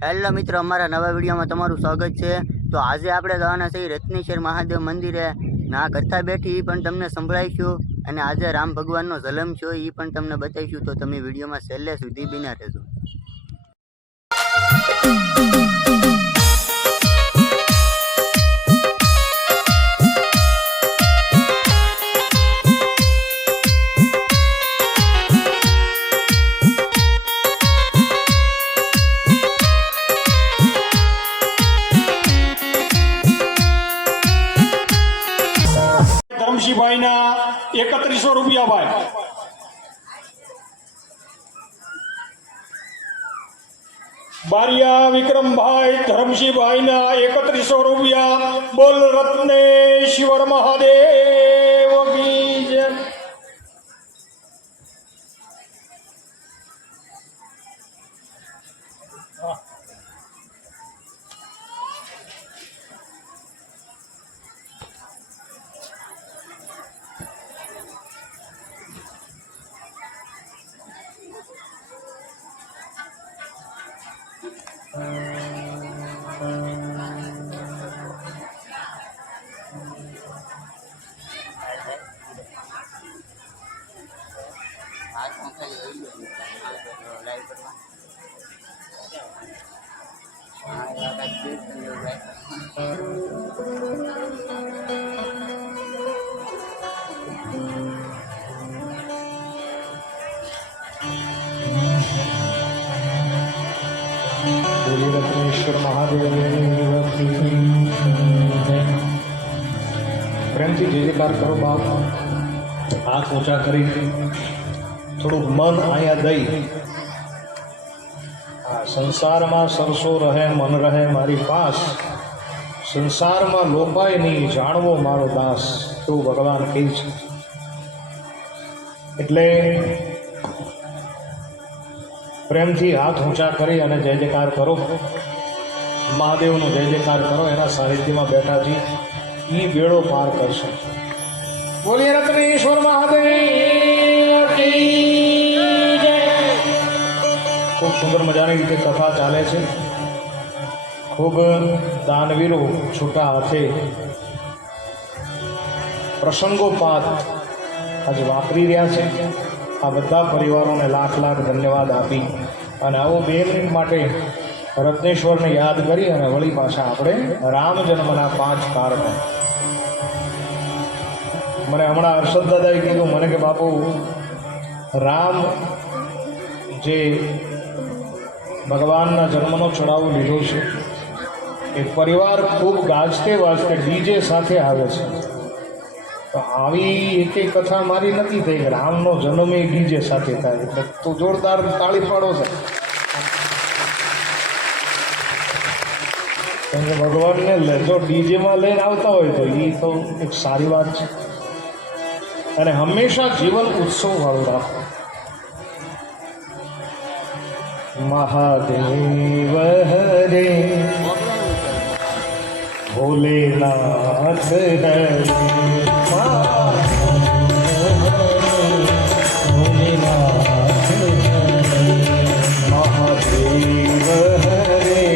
Hello મિત્રો, અમારા નવા વિડીયોમાં તમારું સ્વાગત છે. તો આજે આપણે જવાના છીએ રત્નેશ્વર મહાદેવ મંદિરે. ના કથા બેઠી એ પણ તમને સંભળાઈશું અને આજે રામ ભગવાનનો જલમ છે એ પણ તમને બતાવીશું. તો તમે વિડીયોમાં છેલ્લે સુધી બિના રહેજો. ધરમશીભાઈના એકત્રીસો રૂપિયા ભાઈ. બારિયા વિક્રમભાઈ ધરમશીભાઈના એકત્રીસો રૂપિયા બોલ રત્નેશ્વર મહાદેવ. જયકાર કરો બાપ. હાથ ઊંચા કરી. થોડુંક મન અહીંયા દઈ. સંસારમાં સરસો રહે, મન રહે મારી પાસ. સંસારમાં લોપાય નહીં જાણવો મારો દાસ, એવું ભગવાન કહે છે. એટલે પ્રેમથી હાથ ઊંચા કરી અને જય જયકાર કરો. મહાદેવનો જય જયકાર કરો. એના સાનિધ્યમાં બેઠાથી એ બેડો પાર કરશે. બોલીએ રત્નેશ્વર મહાદેવ ખૂબ સુંદર મજાની રીતે કથા ચાલે છે. ખૂબ દાનવીરો છૂટા હાથે પ્રસંગોપાત આજે વાપરી રહ્યા છે. આ બધા પરિવારોને લાખ લાખ ધન્યવાદ આપી અને આવો બે મિનિટ માટે રત્નેશ્વરને યાદ કરી અને વળી પાછા આપણે રામ જન્મના પાંચ કારણ. મને હમણાં હર્ષદ દાદાએ કીધું, મને કે બાપુ, રામ જે ભગવાનના જન્મનો ચડાવો લીધો છે, એ પરિવાર ખૂબ ગાજતે વાજતે ડીજે સાથે આવે છે. તો આવી એક એક કથા મારી નથી થઈ કે રામનો જન્મ એ ડીજે સાથે થાય. એટલે તો જોરદાર તાળી પાડો છે. કેમ કે ભગવાનને જો ડીજેમાં લઈને આવતા હોય તો એ તો એક સારી વાત છે. અને હંમેશા જીવન ઉત્સવ વાળું રાખો. મહાદેવ હરે ભોલેનાથ હરે મહાદેવ હરે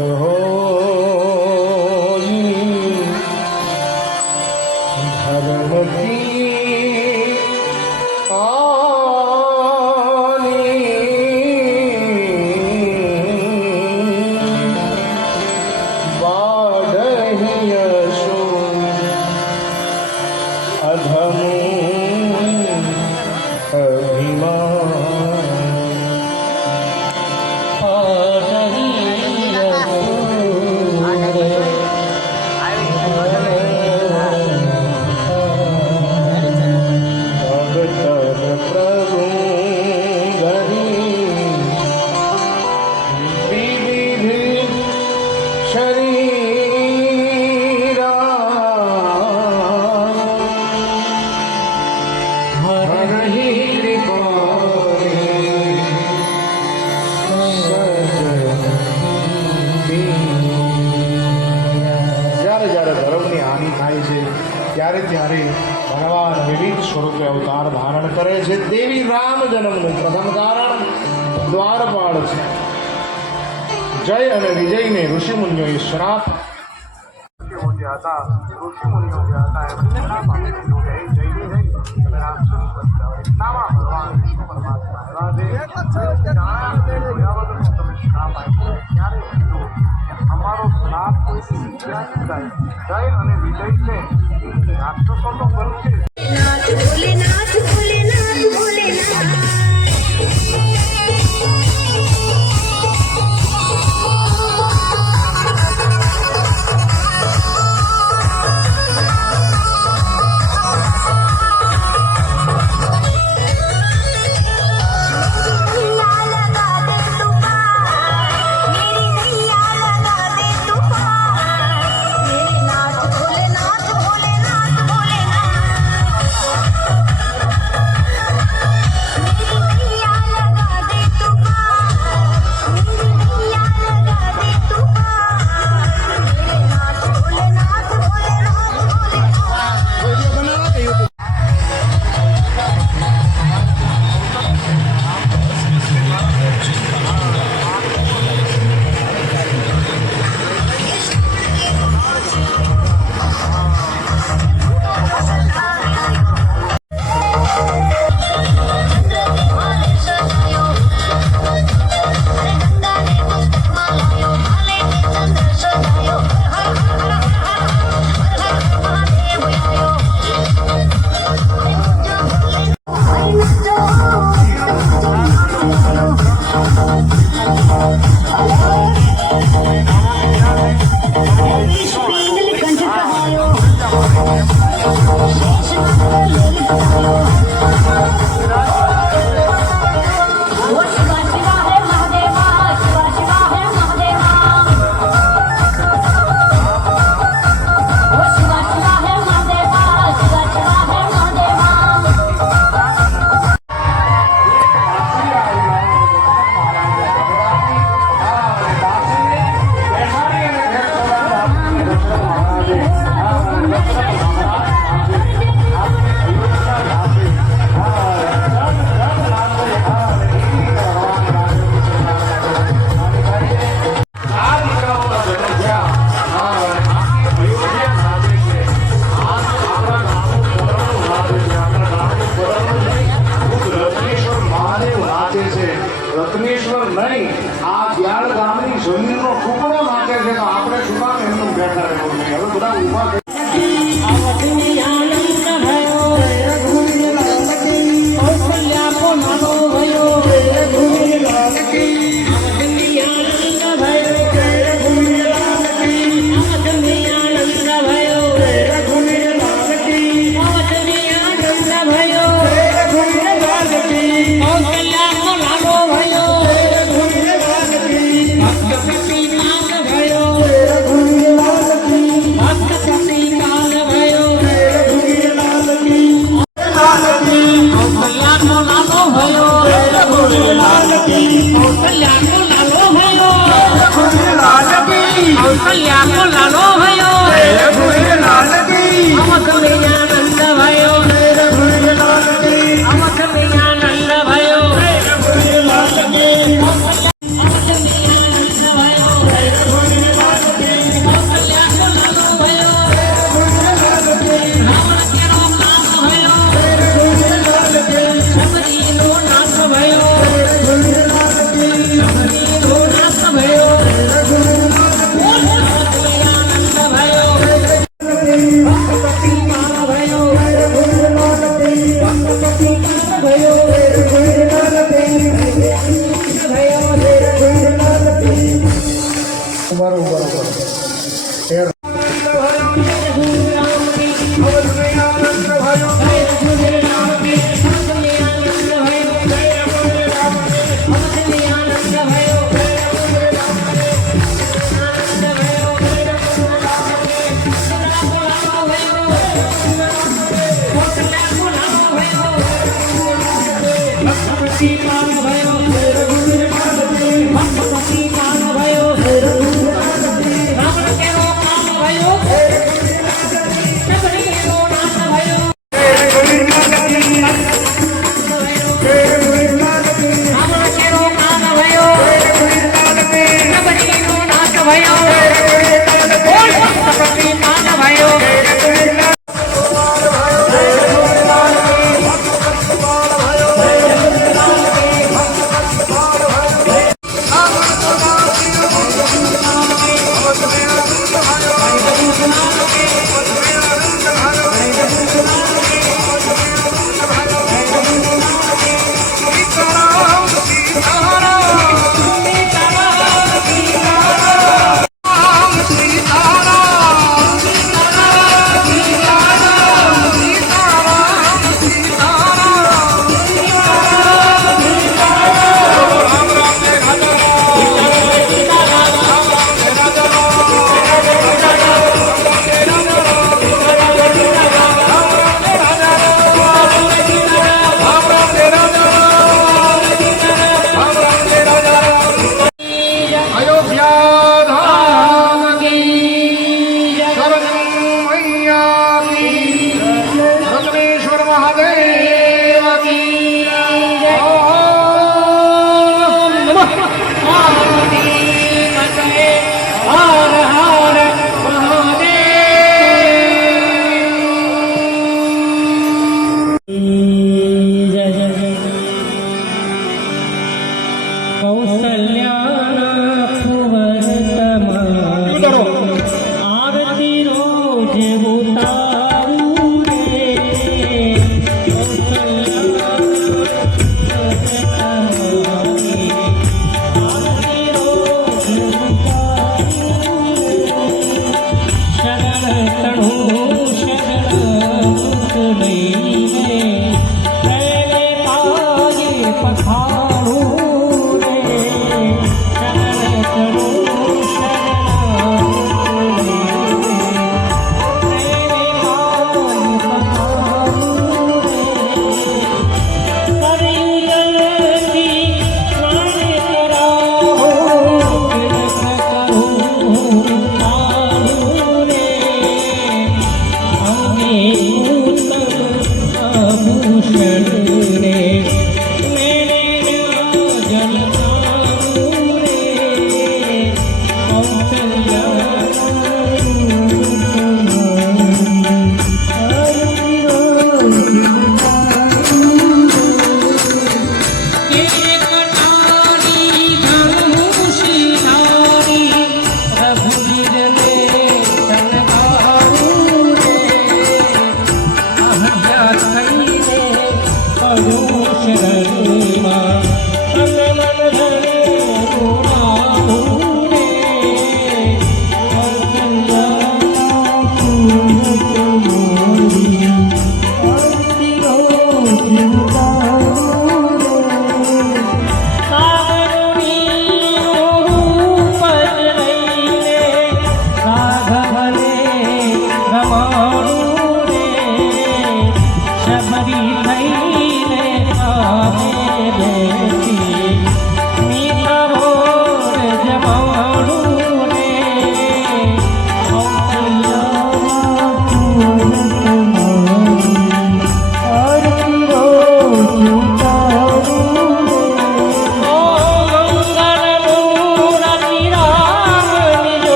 Uh-huh. વિવિધ સ્વરૂપે અવતાર ધારણ કરે છે. દેવી રામ જન્મનું પ્રથમ કારણ દ્વારપાળ છે. જય અને વિજયને ઋષિમુનિઓએ શ્રાપ ભગવાન તમારો લાભ કોઈથી વિદ્યા જાય જય અને વિજય છે. રાક્ષસો તો બનશે down. உன்னை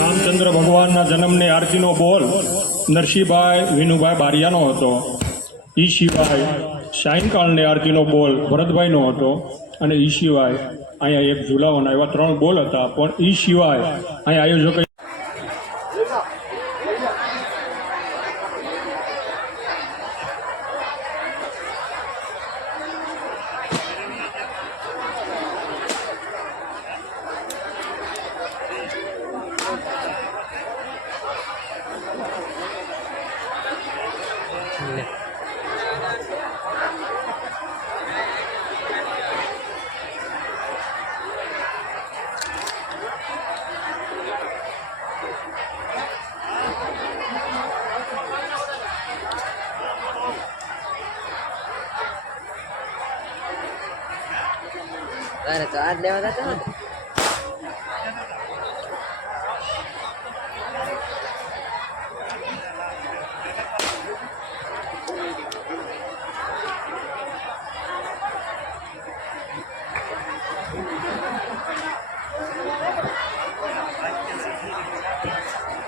રામચંદ્ર ભગવાનના જન્મની આરતીનો બોલ નરસિંહભાઈ વિનુભાઈ બારિયાનો હતો. એ સિવાય સાયંકાળની આરતીનો બોલ ભરતભાઈનો હતો અને એ સિવાય અહીંયા એક ઝુલાવાના એવા ત્રણ બોલ હતા. પણ એ સિવાય અહીંયા આયોજકો આજ લેવા જતા ને?